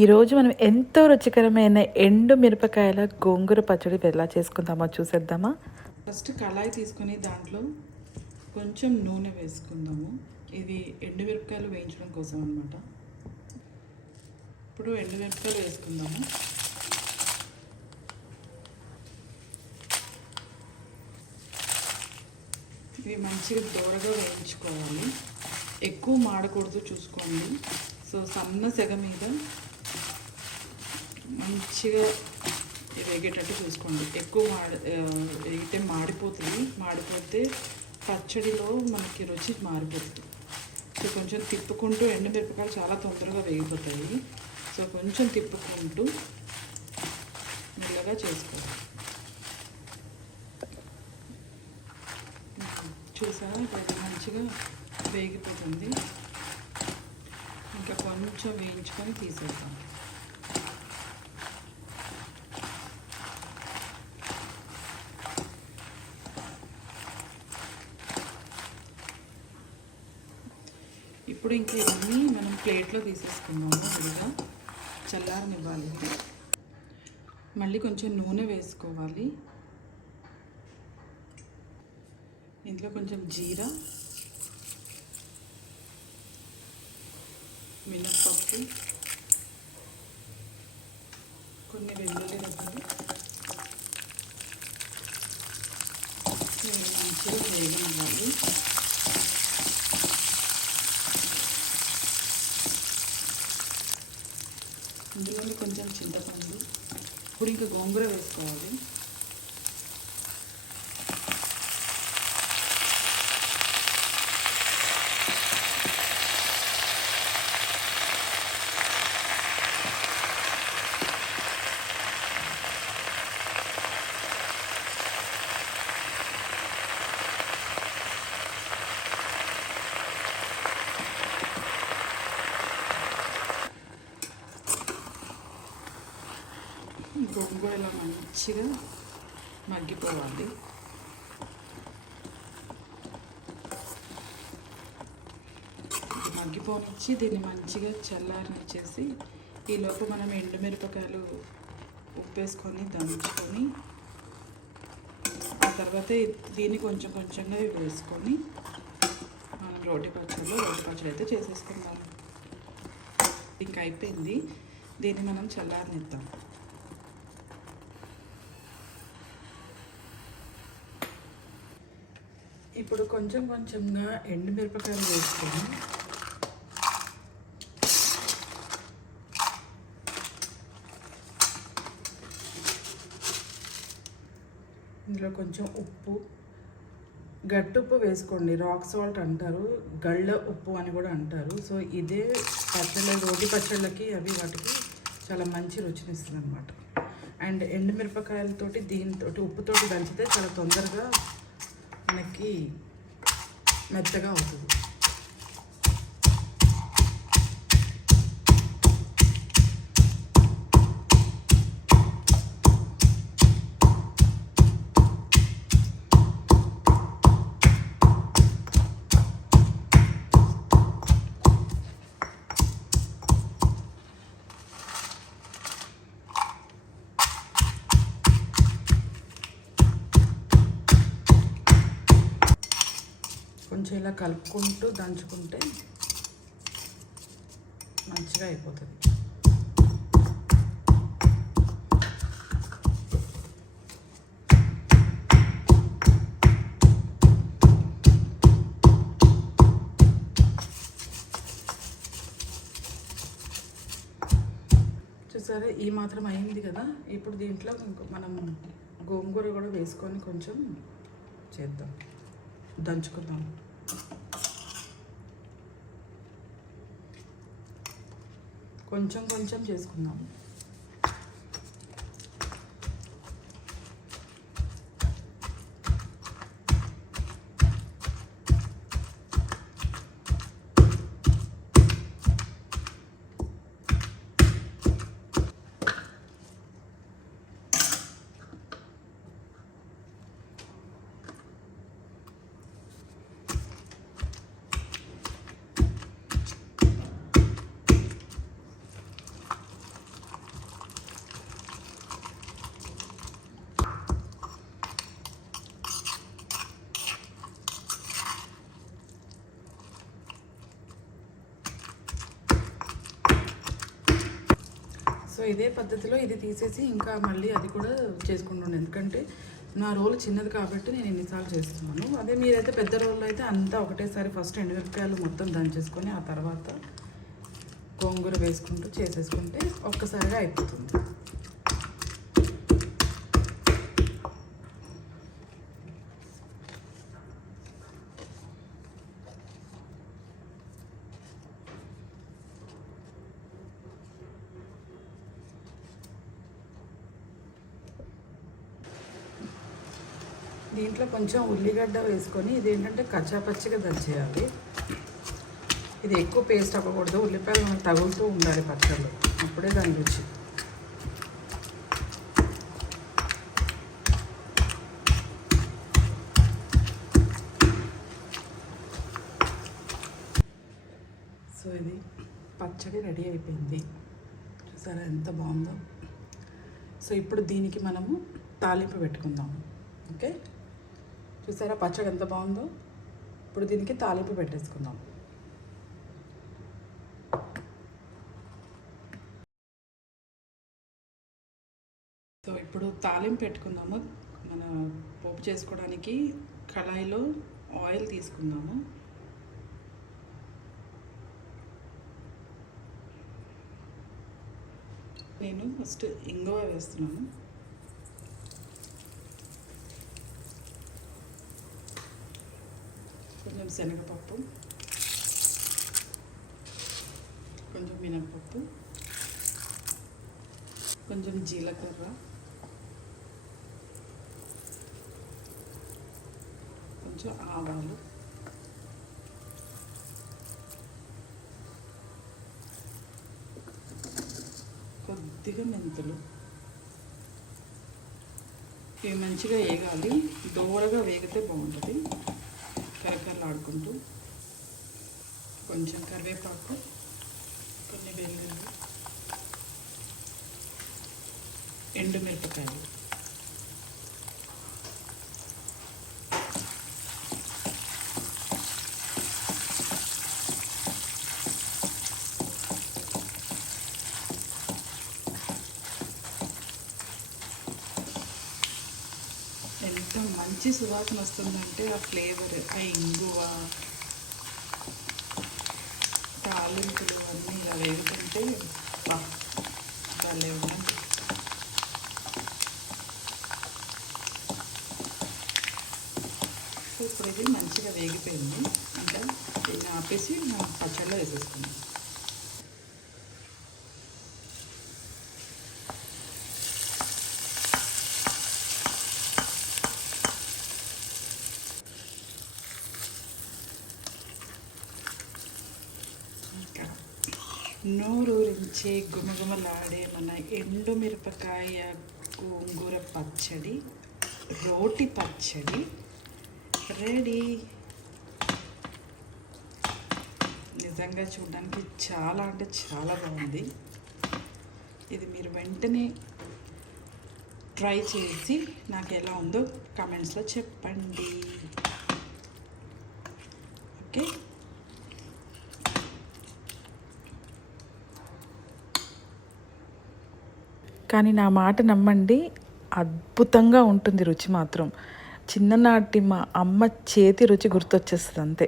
ఈరోజు మనం ఎంతో రుచికరమైన ఎండు మిరపకాయల గోంగూర పచ్చడి ఎలా చేసుకుందామో చూసేద్దామా? ఫస్ట్ కళాయి తీసుకొని దాంట్లో కొంచెం నూనె వేసుకుందాము. ఇది ఎండుమిరపకాయలు వేయించడం కోసం అనమాట ఇప్పుడు ఎండుమిరపకాయలు వేసుకుందాము. ఇవి మంచిగా దూరగా వేయించుకోవాలి. ఎక్కువ మాడకూడదు చూసుకోండి. సో సన్న సెగ మీద మంచిగా వేగేటట్టు చూసుకోండి. ఎక్కువ మాడి వేగితే మాడిపోతుంది. మాడిపోతే పచ్చడిలో మనకి రుచి మారిపోతుంది. సో కొంచెం తిప్పుకుంటూ ఎండుమిరపకాయలు చాలా తొందరగా వేగిపోతాయి. సో కొంచెం తిప్పుకుంటూ మెల్లగా చేసుకోవాలి. చూసారా? ఇప్పుడు మంచిగా వేగిపోతుంది. ఇంకా కొంచెం వేయించుకొని తీసేద్దాం. ఇప్పుడు ఇంక ఇవన్నీ మనం ప్లేట్లో తీసేసుకున్నాము విడిగా. చల్లారనివ్వాలి. మళ్ళీ కొంచెం నూనె వేసుకోవాలి. ఇందులో కొంచెం జీరా మినప్పప్పు కొన్ని వెల్లుల్లి రెబ్బలు. మంచిగా వేగనివ్వాలి. ఇందులోనే కొంచెం చింతపండు ఇప్పుడు ఇంకా గోంగూర వేసుకోవాలి. గోంగూర ఇలా మంచిగా మగ్గిపోవాలి. మగ్గిపోనిచ్చి దీన్ని మంచిగా చల్లారనిచ్చేసి ఈలోపు మనం ఎండుమిరపకాయలు ఉప్పేసుకొని దంచుకొని ఆ తర్వాత దీన్ని కొంచెం కొంచెంగా వేసుకొని మనం రోటి పచ్చడిలో రోటి పచ్చడి అయితే చేసేసుకుందాం. ఇంకా అయిపోయింది. దీన్ని మనం చల్లారనిద్దాం. ఇప్పుడు కొంచెం కొంచెంగా ఎండుమిరపకాయలు వేసుకొని ఇందులో కొంచెం ఉప్పు. గట్టుప్పు వేసుకోండి. రాక్ సాల్ట్ అంటారు. గళ్ళ ఉప్పు అని కూడా అంటారు. సో ఇదే పచ్చళ్ళ రోటి పచ్చళ్ళకి అవి వాటికి చాలా మంచి రుచినిస్తుంది అనమాట అండ్ ఎండుమిరపకాయలతోటి దీనితోటి ఉప్పుతోటి దంచితే చాలా తొందరగా మనకి మెత్తగా అవుతుంది. ఇలా కలుపుకుంటూ దంచుకుంటే మంచిగా అయిపోతుంది. చూసారా? ఈ మాత్రం అయింది కదా? ఇప్పుడు దీంట్లో మనం గోంగూర కూడా వేసుకొని కొంచెం చేద్దాం. దంచుకుందాం. కొంచెం కొంచెం చేసుకుందాం. ఇదే పద్ధతిలో ఇది తీసేసి ఇంకా మళ్ళీ అది కూడా చేసుకుంటున్నాను ఎందుకంటే నా రోల్ చిన్నది కాబట్టి నేను ఎన్నిసార్లు చేస్తున్నాను. అదే మీరైతే పెద్ద రోల్ అయితే అంతా ఒకటేసారి ఫస్ట్ ఎండుమిరపకాయలు మొత్తం దంచేసుకొని ఆ తర్వాత గోంగూర వేసుకుంటూ చేసేసుకుంటే ఒక్కసారిగా అయిపోతుంది. దీంట్లో కొంచెం ఉల్లిగడ్డ వేసుకొని ఇది ఏంటంటే కచ్చాపచ్చిగా దంచేయాలి ఇది ఎక్కువ పేస్ట్ అవ్వకూడదు. ఉల్లిపాయలు మనం తగులుతూ ఉండాలి పచ్చళ్ళు. అప్పుడే దాని రుచి. సో ఇది పచ్చడి రెడీ అయిపోయింది. చూసారా ఎంత బాగుందో? సో ఇప్పుడు దీనికి మనము తాలింపు పెట్టుకుందాం. ఓకే? చూసారా పచ్చడి ఎంత బాగుందో? ఇప్పుడు దీనికి తాలింపు పెట్టేసుకుందాం. సో ఇప్పుడు తాలింపు పెట్టుకుందాము. మన పోపు చేసుకోవడానికి కళాయిలో ఆయిల్ తీసుకుందాము. నేను ఫస్ట్ ఇంగువ వేస్తున్నాను. కొంచెం శనగపప్పు కొంచెం మినప్పప్పు కొంచెం జీలకర్ర కొంచెం ఆవాలు కొద్దిగా మెంతులు. ఇవి మంచిగా వేగాలి. దోరగా వేగితే బాగుంటుంది. ఆడుకుంటూ కొంచెం కరివేపాకు కొన్ని వెల్లుల్లి ఎండుమిరపకాయలు ఎంత మంచి సువాసన వస్తుందంటే ఆ ఫ్లేవర్ ఆ ఇంగువ తాలింపులు అన్నీ ఇలా వేగుతుంటే బా, భలే ఉన్నాయి ఇప్పుడు ఇది మంచిగా వేగిపోయింది. ఇంకా దీన్ని ఆపేసి మనం పచ్చడిలో వేసేసుకుందాం ఇంకా నోరూరించే గుమగుమలాడే మన ఎండు మిరపకాయ గోంగూర పచ్చడి రోటి పచ్చడి రెడీ. నిజంగా చూడడానికి చాలా అంటే చాలా బాగుంది. ఇది మీరు వెంటనే ట్రై చేసి నాకు ఎలా ఉందో కమెంట్స్లో చెప్పండి. ఓకే? కానీ నా మాట నమ్మండి. అద్భుతంగా ఉంటుంది రుచి మాత్రం. చిన్ననాటి మా అమ్మ చేతి రుచి గుర్తొచ్చేస్తుంది అంతే